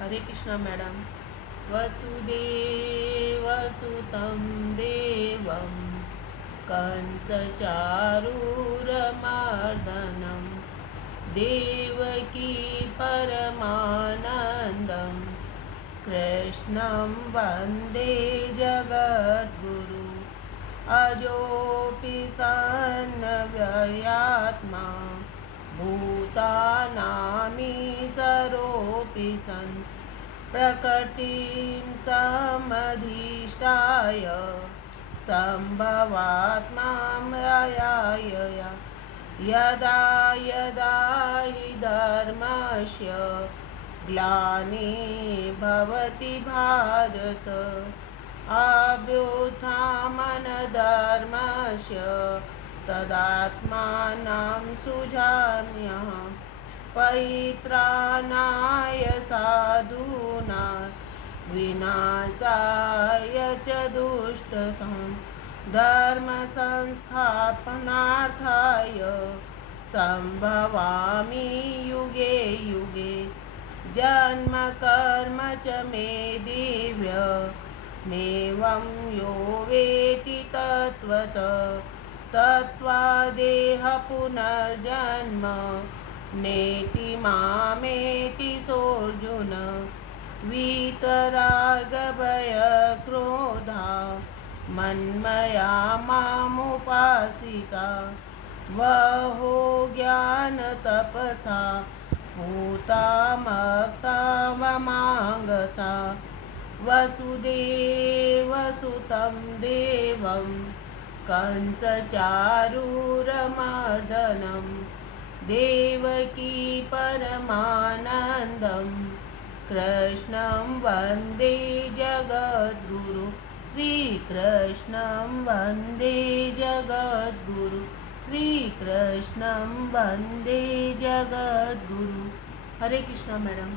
हरे कृष्णा मैडम। वसुदेवसुतं देवं कंसचारूरमर्दनं देवकी परमानन्दं कृष्णं वन्दे जगद्गुरु। अजोऽपि सन्नव्ययात्मा भूतानामीशरोऽपि सन् प्रकृतिं समधिष्ठाय सम्भवात्मामयाय यदा यदा हि धर्मस्य ग्लानिर्भवति भारत अभ्युत्थानधर्मस्य तदात्मानं सृजाम्यहम्। परित्राणाय साधूनां विनाशाय च दुष्टतां धर्मसंस्थापनार्थाय सम्भवामि युगे युगे। जन्म कर्म च मे दिव्यमेवं यो वेत्ति तत्त्वतः तत्त्वादेह पुनर्जन्म नेति मामेति सोऽर्जुन। वीतरागभयक्रोधा मन्मया मामुपासिता वहो ज्ञानतपसा भूता मक्ता वमागता। वसुदेवसुतं देवं कंसचारूरमर्दनं देवकी परमानन्दं कृष्णं वन्दे जगद्गुरु। श्रीकृष्णं वन्दे जगद्गुरु। श्रीकृष्णं वन्दे जगद्गुरु। हरे कृष्णा मैडम।